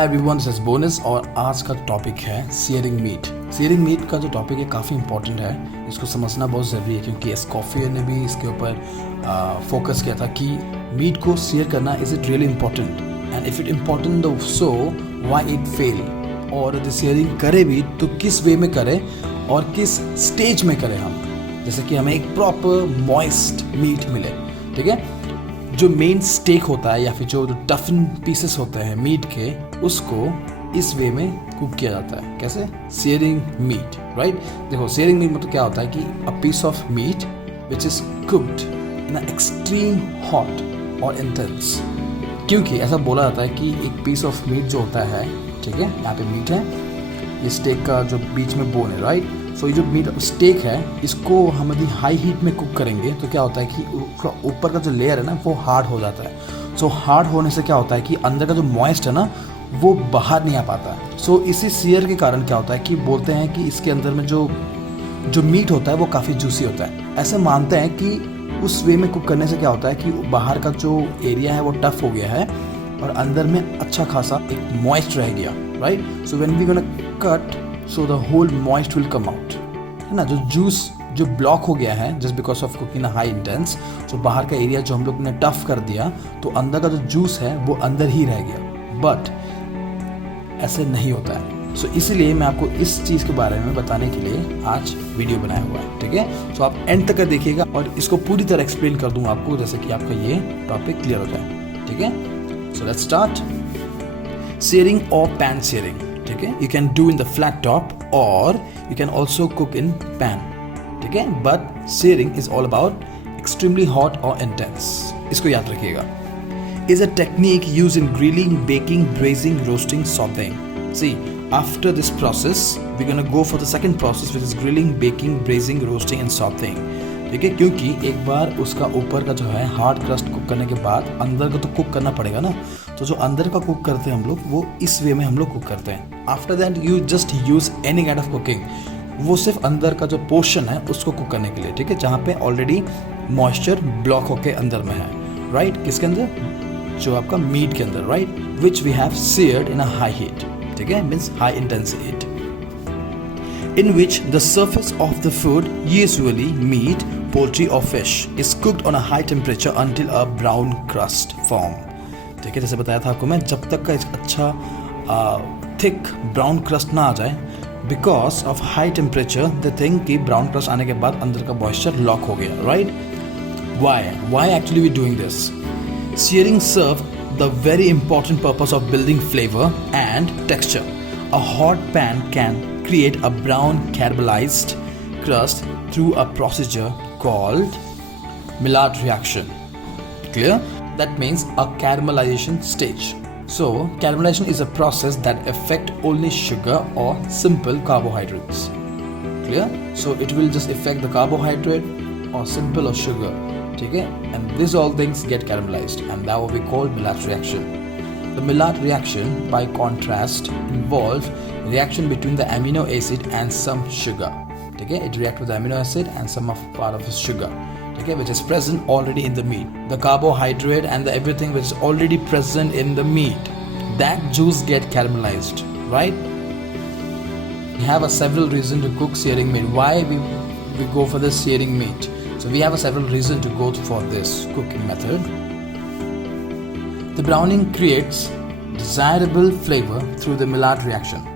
Hi everyone, this is bonus और आज का टॉपिक है सीयरिंग मीट। सीयरिंग मीट का जो टॉपिक है काफ़ी इंपॉर्टेंट है, इसको समझना बहुत ज़रूरी है क्योंकि स्कॉफियर ने भी इसके ऊपर फोकस किया था कि मीट को सीयर करना is it really important and if it important दो सो व्हाई इट फेल, और यदि सीयरिंग करे भी तो किस वे में करें और किस स्टेज में करें हम, जैसे कि हमें एक प्रॉपर मॉइस्ट मीट मिले। ठीक है, जो मेन स्टेक होता है या फिर जो टफन पीसेस होते हैं मीट के, उसको इस वे में कुक किया जाता है। कैसे? Searing meat, right. देखो, सीयरिंग मीट मतलब क्या होता है कि a piece of meat which is cooked in extreme hot और इंटेंस। क्योंकि ऐसा बोला जाता है कि एक पीस ऑफ मीट जो होता है, ठीक है, यहाँ पे मीट है, ये स्टेक का जो बीच में बोन है, राइट। सो ये जो मीट स्टेक है, इसको हम यदि हाई हीट में कुक करेंगे तो क्या होता है कि ऊपर का जो लेयर है ना वो हार्ड हो जाता है। सो हार्ड होने से क्या होता है कि अंदर का जो मॉइस्ट है ना वो बाहर नहीं आ पाता है। सो इसी सीयर के कारण क्या होता है कि बोलते हैं कि इसके अंदर में जो मीट होता है वो काफ़ी जूसी होता है। ऐसे मानते हैं कि उस वे में कुक करने से क्या होता है कि बाहर का जो एरिया है वो टफ हो गया है और अंदर में अच्छा खासा एक मॉइस्ट रह गया, right. So when we gonna cut, so the whole moist will come out, है ना। जो जूस जो ब्लॉक हो गया है just because of cooking high intense, तो बाहर का एरिया जो हम लोग ने टफ कर दिया तो अंदर का जो जूस है वो अंदर ही रह गया। बट ऐसे नहीं होता है। सो इसीलिए मैं आपको इस चीज़ के बारे में बताने के लिए आज वीडियो बनाया हुआ है। ठीक है, सो आप एंड तक देखिएगा और इसको पूरी तरह एक्सप्लेन कर दूंगा आपको, जैसे कि आपका ये टॉपिक क्लियर हो जाए। ठीक है, सो लेट्स स्टार्ट। सीयरिंग और पैन सीयरिंग, ठीक है, you can do in the flat top और you can also cook in pan. ठीक है, but searing is all about extremely hot और इंटेंस। इसको याद रखिएगा। Is a technique used in grilling, baking, braising, roasting, sauteing. See, after this process, we're gonna go for the second process, which is grilling, baking, braising, roasting and sauteing. ठीक है, क्योंकि एक बार उसका ऊपर का जो है हार्ड क्रस्ट कुक करने के बाद अंदर का तो कुक करना पड़ेगा ना। तो जो अंदर का कुक करते हैं हम लोग, वो इस वे में हम लोग कुक करते हैं। After that you just use any kind of cooking, वो सिर्फ अंदर का जो पोर्शन है उसको कुक करने के लिए, ठीक है, जहाँ पे ऑलरेडी मॉइस्चर ब्लॉक होके अंदर में है, राइट। किसके अंदर? जो आपका मीट के अंदर, right, which we have seared in a high heat. ठीक है, means high intensity heat, in which the surface of the food, usually meat, poultry or fish, is cooked on a high temperature until a brown crust form. ठीक है, जैसे बताया था आपको मैं, जब तक का एक अच्छा थिक ब्राउन क्रस्ट ना आ जाए, because of high temperature they think कि ब्राउन क्रस्ट आने के बाद अंदर का मॉइस्चर लॉक हो गया, right. Why actually we doing this? Searing serves the very important purpose of building flavor and texture. A hot pan can create a brown caramelized crust through a procedure called Maillard reaction. Clear? That means a caramelization stage. So, caramelization is a process that affects only sugar or simple carbohydrates. Clear? So, it will just affect the carbohydrate or simple or sugar. ठीक है, and these all things get caramelized and that will be called Maillard reaction. The Maillard reaction, by contrast, involves reaction between the amino acid and some sugar. ठीक है, it reacts with the amino acid and some of part of the sugar, ठीक है, which is present already in the meat. The carbohydrate and the everything which is already present in the meat, that juice get caramelized, right? We have a several reasons to cook searing meat. Why we go for the searing meat? So we have a several reasons to go for this cooking method. The browning creates desirable flavor through the Maillard reaction.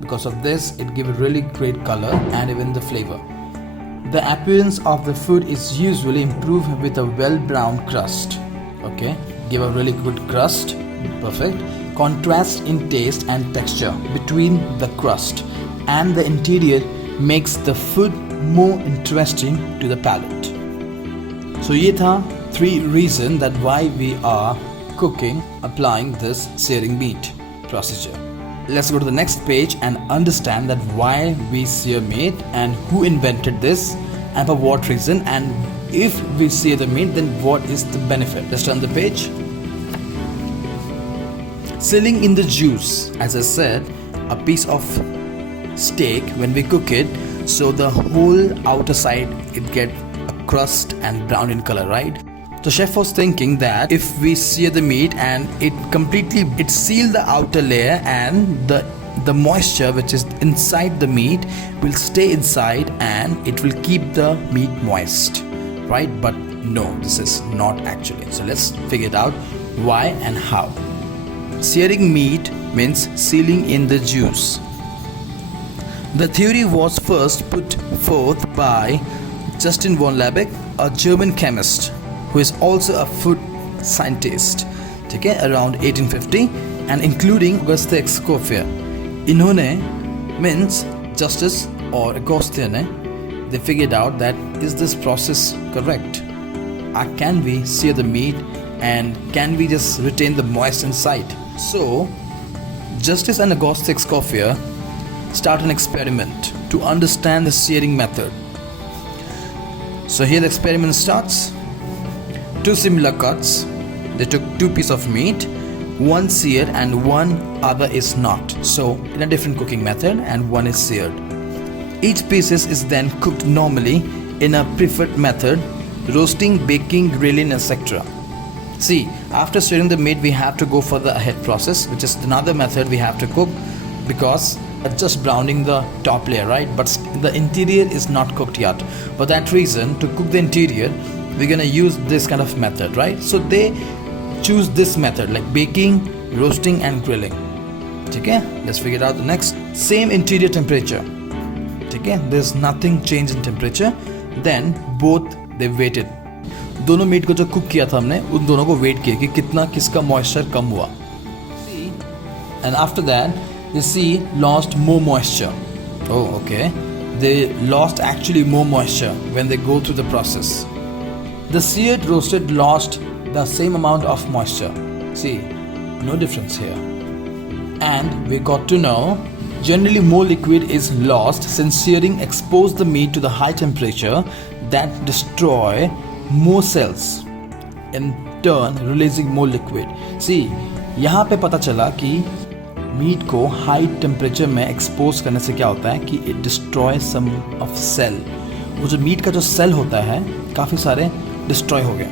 Because of this, it gives a really great color and even the flavor. The appearance of the food is usually improved with a well-browned crust. Okay, give a really good crust, perfect. Contrast in taste and texture between the crust and the interior makes the food more interesting to the palate. So ये था 3 reasons that why we are cooking, applying this searing meat procedure. Let's go to the next page and understand that why we sear meat and who invented this and for what reason, and if we sear the meat then what is the benefit. Let's turn the page. Sealing in the juice, as I said, a piece of steak when we cook it, so the whole outer side it get a crust and brown in color, right? So chef was thinking that if we sear the meat and it seal the outer layer, and the moisture which is inside the meat will stay inside and it will keep the meat moist, right? But no, this is not actually. So let's figure it out why and how. Searing meat means sealing in the juice. The theory was first put forth by Justin von Liebig, a German chemist who is also a food scientist, ठीक है, around 1850, and including Auguste Escoffier. इन्होंने means Justice or Escoffier ने they figured out that is this process correct? Can we sear the meat and can we just retain the moist inside? So Justice and Auguste Escoffier start an experiment to understand the searing method. So here the experiment starts. Two similar cuts. They took two pieces of meat, one seared and one other is not. So in a different cooking method, and one is seared. Each piece is then cooked normally in a preferred method, roasting, baking, grilling, etc. See, after searing the meat we have to go for the ahead process, which is another method we have to cook, because just browning the top layer, right? But the interior is not cooked yet. For that reason, to cook the interior we're gonna use this kind of method, right? So they choose this method like baking, roasting and grilling. Okay, let's figure out the next. Same interior temperature. Okay, there's nothing change in temperature. Then both they waited. दोनों मीट को जो कुक किया था हमने, उन दोनों को वेट किया कि कितना किसका मॉइस्चर कम हुआ. And after that you see lost more moisture. Oh, okay. They lost actually more moisture when they go through the process. The seared roasted lost the same amount of moisture. See, no difference here. And we got to know generally more liquid is lost since searing exposed the meat to the high temperature that destroy more cells, in turn releasing more liquid. See, यहाँ पे पता चला कि meat को high temperature में एक्सपोज करने से क्या होता है कि it destroy some of cell. वो जो मीट का जो सेल होता है काफ़ी सारे डिस्ट्रॉय हो गए,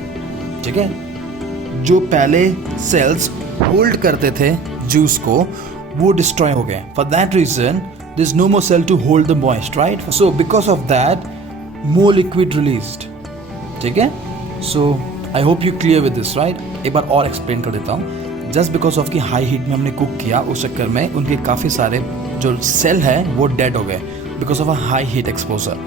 ठीक है. जो पहले सेल्स होल्ड करते थे जूस को वो डिस्ट्रॉय हो गए. For that reason there is no more cell to hold the moist, right? So because of that more liquid released, ठीक है. So I hope you clear with this, right? एक बार और एक्सप्लेन कर देता हूँ. जस्ट बिकॉज ऑफ की high heat में हमने कुक किया, उस चक्कर में उनके काफ़ी सारे जो सेल है वो डेड हो गए because of a high heat exposure.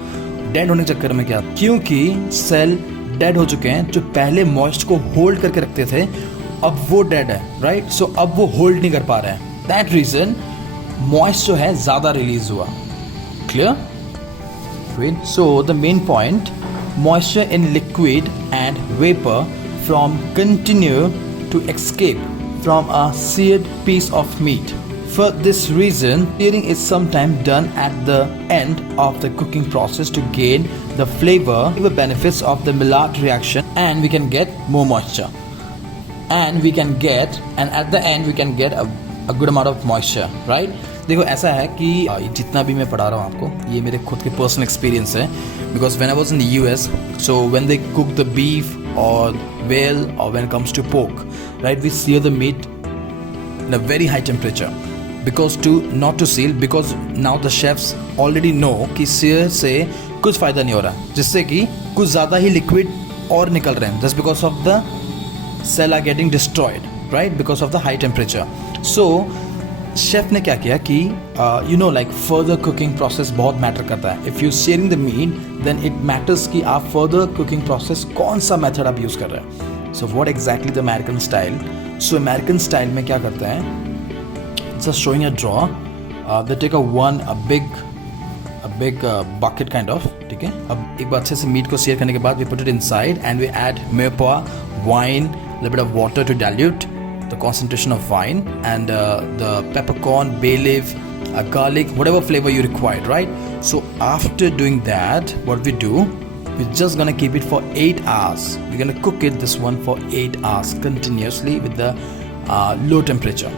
Dead होने के चक्कर में क्या, क्योंकि सेल डेड हो चुके हैं जो पहले मॉइस्ट को होल्ड करके रखते थे, अब वो डेड है, राइट? सो अब वो होल्ड नहीं कर पा रहे हैं. दैट रीजन मॉइस्ट जो है ज़्यादा रिलीज हुआ. Clear? So the main point, moisture in liquid and vapor from continue to escape from a seared piece of meat. For this reason, searing is sometimes done at the end of the cooking process to gain the flavor benefits of the Maillard reaction, and we can get more moisture. And at the end we can get a good amount of moisture, right? देखो ऐसा है कि जितना भी मैं पढ़ा रहा हूँ आपको, ये मेरे खुद के पर्सनल एक्सपीरियंस है. Because when I was in the US, so when they cook the beef और whale or when it comes to pork, right, we sear the meat in a very high temperature because not to seal, because now the chefs already know कि sear से कुछ फ़ायदा नहीं हो रहा है, जिससे कि कुछ ज़्यादा ही लिक्विड और निकल रहे हैं just because of the cell are getting destroyed, right, because of the high temperature. So chef ने क्या किया कि लाइक फर्दर कुकिंग प्रोसेस बहुत मैटर करता है. If you searing the meat then it matters कि आप फर्दर कुकिंग प्रोसेस कौन सा मेथड आप यूज़ कर रहे हैं. So what exactly the American style. So American style में क्या करते हैं, just showing a draw, they take a big bucket kind of, ठीक है. अब एक बार अच्छे से मीट को शेयर करने के बाद we put it inside and we add मेपा, wine, little bit of water to dilute the concentration of wine, and the peppercorn, bay leaf, garlic, whatever flavor you required, right? So after doing that, what we do, we're just gonna keep it for 8 hours. We're gonna cook this one for 8 hours continuously with the low temperature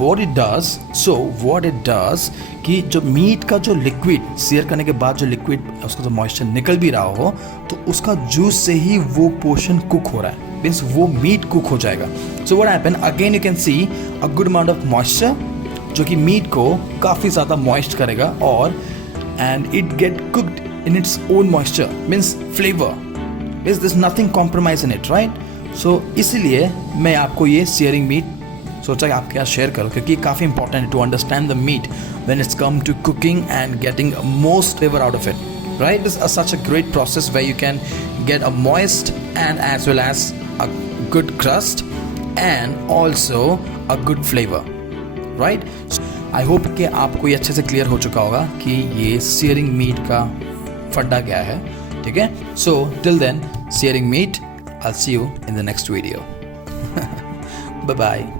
what it does कि जो मीट का जो liquid shear करने के बाद जो लिक्विड उसका जो मॉइस्चर निकल भी रहा हो तो उसका जूस से ही वो पोर्शन कुक हो रहा है, मीन्स वो मीट कुक हो जाएगा. So what happen again, you can see a good amount of moisture जो कि मीट को काफ़ी ज़्यादा मॉइस्ट करेगा और and it get cooked in its own moisture, means flavour, means this nothing compromise in it, right. So इसीलिए मैं आपको ये सीयरिंग मीट सोचा कि आपके साथ शेयर करूँ क्योंकि काफ़ी इंपॉर्टेंट है to understand the meat when it's come to cooking and getting most flavour out of it, right. This is such a great process where you can get a moist and as well as a good crust and also a good flavour, right. I hope कि आपको ये अच्छे से क्लियर हो चुका होगा कि ये सीयरिंग मीट का फंडा क्या है, ठीक है. So till then, searing meat, I will see you in the next video. Bye bye.